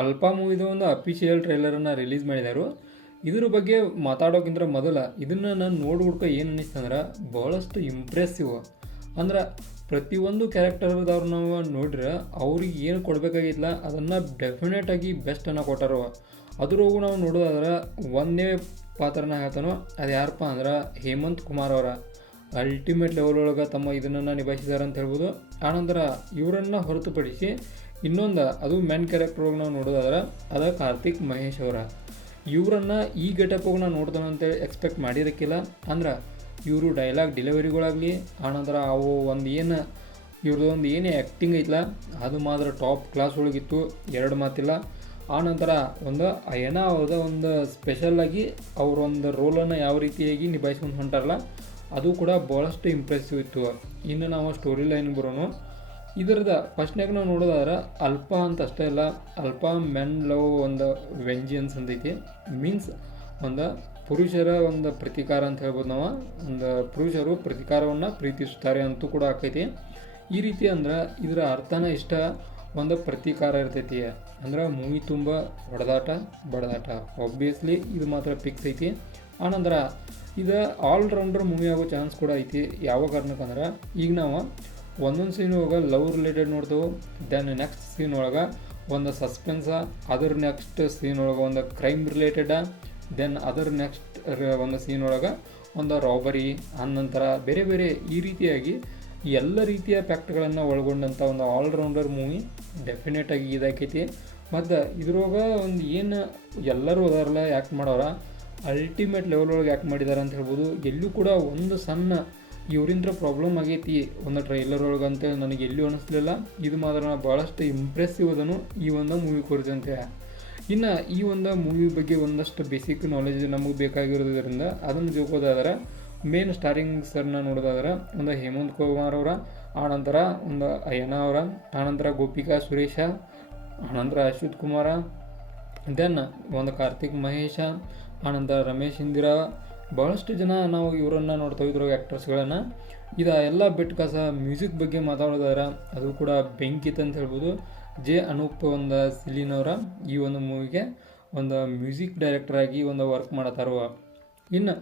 ಅಲ್ಪ ಮೂವಿದು ಒಂದು official ಟ್ರೈಲರನ್ನು release ಮಾಡಿದರು. ಇದ್ರ ಬಗ್ಗೆ ಮಾತಾಡೋಕ್ಕಿಂತ ಮೊದಲ ಇದನ್ನು ನಾನು ನೋಡ್ಬಿಡ್ಕೊ ಏನು ಅನ್ನಿಸ್ತಂದ್ರೆ ಭಾಳಷ್ಟು ಇಂಪ್ರೆಸಿವ್. ಅಂದ್ರೆ ಪ್ರತಿಯೊಂದು ಕ್ಯಾರೆಕ್ಟರ್ದವ್ರು ನಾವು ನೋಡ್ರೆ ಅವ್ರಿಗೆ ಏನು ಕೊಡಬೇಕಾಗಿತ್ತಲ್ಲ ಅದನ್ನು ಡೆಫಿನೆಟಾಗಿ ಬೆಸ್ಟನ್ನು ಕೊಟ್ಟಾರ. ಅದ್ರಾಗೂ ನಾವು ನೋಡೋದಾದ್ರೆ ಒಂದೇ ಪಾತ್ರನ ಹೇಳ್ತಾನೋ ಅದು ಯಾರಪ್ಪ ಅಂದ್ರೆ ಹೇಮಂತ್ ಕುಮಾರ್ ಅವರ ಅಲ್ಟಿಮೇಟ್ ಲೆವೆಲ್ ಒಳಗೆ ತಮ್ಮ ಇದನ್ನು ನಿಭಾಯಿಸಿದ್ದಾರೆ ಅಂತ ಹೇಳ್ಬೋದು. ಆನಂತರ ಇವರನ್ನು ಹೊರತುಪಡಿಸಿ ಇನ್ನೊಂದು ಅದು ಮೆನ್ ಕ್ಯಾರೆಕ್ಟರ್ ಒಳಗೆ ನಾವು ನೋಡೋದಾದ್ರೆ ಅದು ಕಾರ್ತಿಕ್ ಮಹೇಶ್ ಅವರ. ಇವರನ್ನು ಈ ಗೆಟಪ್ ಹೋಗಿ ನಾವು ನೋಡ್ತಾನೆ ಅಂತೇಳಿ ಎಕ್ಸ್ಪೆಕ್ಟ್ ಮಾಡಿರೋಕ್ಕಿಲ್ಲ. ಅಂದ್ರೆ ಇವರು ಡೈಲಾಗ್ ಡೆಲಿವರಿಗಳಾಗಲಿ ಆನಂತರ ಅವು ಒಂದು ಏನು ಇವ್ರದ್ದೊಂದು ಏನೇ ಆ್ಯಕ್ಟಿಂಗ್ ಐತಲ್ಲ ಅದು ಮಾತ್ರ ಟಾಪ್ ಕ್ಲಾಸ್ ಒಳಗಿತ್ತು, ಎರಡು ಮಾತಿಲ್ಲ. ಆನಂತರ ಒಂದು ಏನೋ ಅವ್ರದ ಒಂದು ಸ್ಪೆಷಲ್ಲಾಗಿ ಅವರೊಂದು ರೋಲನ್ನು ಯಾವ ರೀತಿಯಾಗಿ ನಿಭಾಯಿಸ್ಕೊಂಡು ಹೊಂಟಾರಲ್ಲ ಅದು ಕೂಡ ಭಾಳಷ್ಟು ಇಂಪ್ರೆಸಿವ್ ಇತ್ತು. ಇನ್ನು ನಾವು ಸ್ಟೋರಿ ಲೈನ್ ಬರೋನು ಇದರದ ಫಸ್ಟ್ನಾಗ ನಾವು ನೋಡೋದಾದ್ರೆ ಅಲ್ಪ ಅಂತ ಅಷ್ಟೇ ಇಲ್ಲ, ಅಲ್ಪ ಮೆನ್ ಲವ್ ಒಂದು ವೆಂಜಿಯನ್ಸ್ ಅಂತೈತಿ. ಮೀನ್ಸ್ ಒಂದು ಪುರುಷರ ಒಂದು ಪ್ರತಿಕಾರ ಅಂತ ಹೇಳ್ಬೋದು. ನಾವು ಒಂದು ಪುರುಷರು ಪ್ರತಿಕಾರವನ್ನು ಪ್ರೀತಿಸುತ್ತಾರೆ ಅಂತೂ ಕೂಡ ಆಕೈತಿ. ಈ ರೀತಿ ಅಂದ್ರೆ ಇದರ ಅರ್ಥನ ಇಷ್ಟ ಒಂದು ಪ್ರತಿಕಾರ ಇರ್ತೈತಿ. ಅಂದ್ರೆ ಮೂವಿ ತುಂಬ ಹೊಡೆದಾಟ ಬಡದಾಟ ಆಬ್ವಿಯಸ್ಲಿ ಇದು ಮಾತ್ರ ಫಿಕ್ಸ್ ಐತಿ. ಆನಂತರ ಇದು ಆಲ್ರೌಂಡರ್ ಮೂವಿ ಆಗೋ ಚಾನ್ಸ್ ಕೂಡ ಐತಿ. ಯಾವ ಕಾರಣಕ್ಕಂದ್ರೆ ಈಗ ನಾವು ಒಂದೊಂದು ಸೀನ್ ಒಳಗೆ ಲವ್ ರಿಲೇಟೆಡ್ ನೋಡ್ತೇವೆ, ದೆನ್ ನೆಕ್ಸ್ಟ್ ಸೀನ್ ಒಳಗೆ ಒಂದು ಸಸ್ಪೆನ್ಸ, ಅದರ ನೆಕ್ಸ್ಟ್ ಸೀನ್ ಒಳಗೆ ಒಂದು ಕ್ರೈಮ್ ರಿಲೇಟೆಡ, ದೆನ್ ಅದರ ನೆಕ್ಸ್ಟ್ ಒಂದು ಸೀನ್ ಒಳಗೆ ಒಂದು ರಾಬರಿ, ಆನಂತರ ಬೇರೆ ಬೇರೆ ಈ ರೀತಿಯಾಗಿ ಎಲ್ಲ ರೀತಿಯ ಫ್ಯಾಕ್ಟ್ಗಳನ್ನು ಒಳಗೊಂಡಂಥ ಒಂದು ಆಲ್ರೌಂಡರ್ ಮೂವಿ ಡೆಫಿನೆಟಾಗಿ ಇದಾಕೈತಿ. ಮತ್ತು ಇದ್ರೊಳಗೆ ಒಂದು ಏನು ಎಲ್ಲರೂ ಅದಾರಲ್ಲ ಆ್ಯಕ್ಟ್ ಮಾಡೋರ ಅಲ್ಟಿಮೇಟ್ ಲೆವೆಲ್ ಒಳಗೆ ಆ್ಯಕ್ಟ್ ಮಾಡಿದ್ದಾರೆ ಅಂತ ಹೇಳ್ಬೋದು. ಎಲ್ಲೂ ಕೂಡ ಒಂದು ಸಣ್ಣ ಇವರಿಂದ ಪ್ರಾಬ್ಲಮ್ ಆಗೈತಿ ಒಂದು ಟ್ರೈಲರ್ ಒಳಗೆ ಅಂತೇಳಿ ನನಗೆ ಎಲ್ಲೂ ಅನ್ನಿಸ್ಲಿಲ್ಲ. ಇದು ಮಾತ್ರ ಭಾಳಷ್ಟು ಇಂಪ್ರೆಸಿವ್ ಅದನ್ನು ಈ ಒಂದು ಮೂವಿ ಕುರಿತಂತೆ. ಇನ್ನು ಈ ಒಂದು ಮೂವಿ ಬಗ್ಗೆ ಒಂದಷ್ಟು ಬೇಸಿಕ್ ನಾಲೆಜ್ ನಮಗೆ ಬೇಕಾಗಿರೋದ್ರಿಂದ ಅದನ್ನು ತಿಳ್ಕೋದಾದ್ರೆ ಮೇನ್ ಸ್ಟಾರಿಂಗ್ ಸರ್ನ ನೋಡೋದಾದ್ರೆ ಒಂದು ಹೇಮಂತ್ ಕುಮಾರ್ ಅವರ, ಆನಂತರ ಒಂದು ಅಯ್ಯನ ಅವರ, ಆನಂತರ ಗೋಪಿಕಾ ಸುರೇಶ, ಆನಂತರ ಅಶ್ವಥ್ ಕುಮಾರ, ದೆನ್ ಒಂದು ಕಾರ್ತಿಕ್ ಮಹೇಶ, ಆನಂತರ ರಮೇಶ್ ಇಂದಿರಾ, ಭಾಳಷ್ಟು ಜನ ನಾವು ಇವರನ್ನು ನೋಡ್ತೇವೆ ಇದ್ರಾಗ ಆ್ಯಕ್ಟರ್ಸ್ಗಳನ್ನು. ಎಲ್ಲ ಬಿಟ್ಟು ಕಸ ಮ್ಯೂಸಿಕ್ ಬಗ್ಗೆ ಮಾತಾಡೋದಾದ್ರೆ ಅದು ಕೂಡ ಬೆಂಕಿತ್ ಅಂತ ಹೇಳ್ಬೋದು. ಜೆ ಅನೂಪ್ ಒಂದು ಸಿಲಿನವರ ಈ ಒಂದು ಮೂವಿಗೆ ಒಂದು ಮ್ಯೂಸಿಕ್ ಡೈರೆಕ್ಟರಾಗಿ ಒಂದು ವರ್ಕ್ ಮಾಡತ್ತಾರೋ. ಇನ್ನು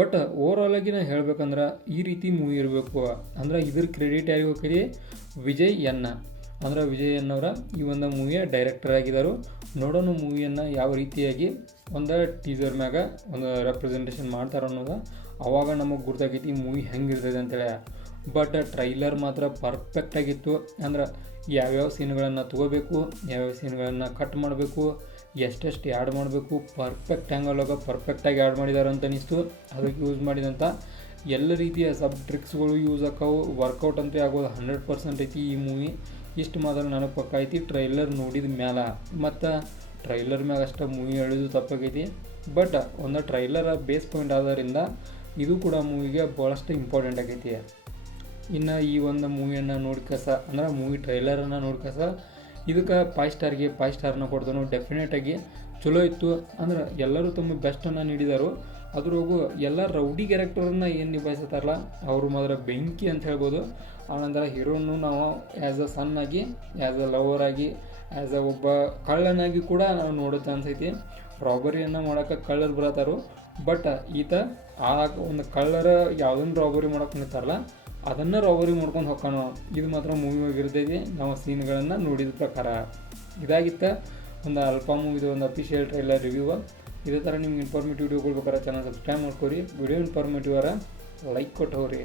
ಒಟ್ಟು ಓವರಾಲಾಗಿ ನಾನು ಹೇಳ್ಬೇಕಂದ್ರೆ ಈ ರೀತಿ ಮೂವಿ ಇರಬೇಕು. ಅಂದ್ರೆ ಇದ್ರ ಕ್ರೆಡಿಟ್ ಯಾರಿಗೆ ಹೋಗ್ತದೆ, ವಿಜಯ್ ಎನ್ನ. ಅಂದ್ರೆ ವಿಜಯ್ ಎನ್ನವರ ಈ ಒಂದು ಮೂವಿಯ ಡೈರೆಕ್ಟರ್ ಆಗಿದ್ದಾರೆ. ನೋಡೋಣ ಮೂವಿಯನ್ನು ಯಾವ ರೀತಿಯಾಗಿ ಒಂದು ಟೀಸರ್ ಮ್ಯಾಗ ಒಂದು ರೆಪ್ರೆಸೆಂಟೇಷನ್ ಮಾಡ್ತಾರೆ ಅನ್ನೋದು ಅವಾಗ ನಮಗೆ ಗುರ್ತಾಗೈತಿ ಮೂವಿ ಹೆಂಗಿರ್ತದೆ ಅಂತೇಳಿ. ಬಟ್ ಟ್ರೈಲರ್ ಮಾತ್ರ ಪರ್ಫೆಕ್ಟಾಗಿತ್ತು. ಅಂದ್ರೆ ಯಾವ್ಯಾವ ಸೀನ್ಗಳನ್ನು ತೊಗೋಬೇಕು, ಯಾವ್ಯಾವ ಸೀನ್ಗಳನ್ನು ಕಟ್ ಮಾಡಬೇಕು, ಎಷ್ಟೆಷ್ಟು ಆ್ಯಡ್ ಮಾಡಬೇಕು, ಪರ್ಫೆಕ್ಟ್ ಆ್ಯಂಗಲ್ಗೆ ಪರ್ಫೆಕ್ಟಾಗಿ ಆ್ಯಡ್ ಮಾಡಿದ್ದಾರೆ ಅಂತ ಅನಿಸ್ತು. ಅದಕ್ಕೆ ಯೂಸ್ ಮಾಡಿದಂಥ ಎಲ್ಲ ರೀತಿಯ ಸಬ್ ಟ್ರಿಕ್ಸ್ಗಳು ಯೂಸ್ ಆಕಾವು. ವರ್ಕೌಟ್ ಅಂತೇ ಆಗೋದು 100% ಐತಿ ಈ ಮೂವಿ. ಇಷ್ಟು ಮಾತ್ರ ನನಗೆ ಪಕ್ಕ ಐತಿ ಟ್ರೈಲರ್ ನೋಡಿದ ಮ್ಯಾಲ. ಮತ್ತು ಟ್ರೈಲರ್ ಮ್ಯಾಗ ಅಷ್ಟೇ ಮೂವಿ ಹೇಳಿದ್ದು ತಪ್ಪಾಗೈತಿ. ಬಟ್ ಒಂದು ಟ್ರೈಲರ್ ಬೇಸ್ ಪಾಯಿಂಟ್ ಆಗೋದ್ರಿಂದ ಇದು ಕೂಡ ಮೂವಿಗೆ ಭಾಳಷ್ಟು ಇಂಪಾರ್ಟೆಂಟ್ ಆಗೈತಿ. ಇನ್ನು ಈ ಒಂದು ಮೂವಿಯನ್ನು ನೋಡ್ಕಸ ಅಂದ್ರೆ ಮೂವಿ ಟ್ರೈಲರನ್ನು ನೋಡ್ಕಸ ಇದಕ್ಕೆ 5 ಸ್ಟಾರ್ಗೆ 5 ಸ್ಟಾರ್ನ ಕೊಡ್ತಾನೋ. ಡೆಫಿನೆಟಾಗಿ ಚಲೋ ಇತ್ತು. ಅಂದ್ರೆ ಎಲ್ಲರೂ ತಮ್ಮ ಬೆಸ್ಟನ್ನು ನೀಡಿದರು. ಅದ್ರಾಗೂ ಎಲ್ಲ ರೌಡಿ ಕ್ಯಾರೆಕ್ಟರನ್ನು ಏನು ನಿಭಾಯಿಸ್ತಾರಲ್ಲ ಅವರು ಮಾತ್ರ ಬೆಂಕಿ ಅಂತ ಹೇಳ್ಬೋದು. ಆನಂತರ ಹೀರೋನು ನಾವು ಆ್ಯಸ್ ಅ ಸನ್ ಆಗಿ, ಆ್ಯಸ್ ಅ ಲವರ್ ಆಗಿ, ಆ್ಯಸ್ ಅ ಒಬ್ಬ ಕಳ್ಳನಾಗಿ ಕೂಡ ನಾವು ನೋಡೋ ಚಾನ್ಸ್ ಐತಿ. ರಾಬರಿಯನ್ನು ಮಾಡೋಕ್ಕೆ ಕಳ್ಳರು ಬರತ್ತಾರೋ. ಬಟ್ ಈತ ಆ ಒಂದು ಕಳ್ಳರ ಯಾವುದನ್ನು ರಾಬರಿ ಮಾಡೋಕೆ ನಿಂತಾರಲ್ಲ ಅದನ್ನು ರಾಬರಿ ಮಾಡ್ಕೊಂಡು ಹೋಗ್ಕಾನೋ. ಇದು ಮಾತ್ರ ಮೂವಿ ಹೋಗಿರ್ತೈತಿ ನಾವು ಸೀನ್ಗಳನ್ನು ನೋಡಿದ ಪ್ರಕಾರ. ಇದಾಗಿತ್ತ ಒಂದು ಅಲ್ಪ ಮೂವಿದು ಒಂದು ಅಫಿಷಿಯಲ್ ಟ್ರೈಲರ್ ರಿವ್ಯೂ. ಇದೇ ಥರ ನಿಮ್ಗೆ ಇನ್ಫಾರ್ಮೇಟಿವ್ ವಿಡಿಯೋಗಳು ಬೇಕಾದ್ರೆ ಚಾನಲ್ ಸಬ್ಸ್ಕ್ರೈಬ್ ಮಾಡ್ಕೊರಿ. ವಿಡಿಯೋ ಇನ್ಫಾರ್ಮೇಟಿವ್ ಲೈಕ್ ಕೊಟ್ಟು ಹೋಗ್ರಿ.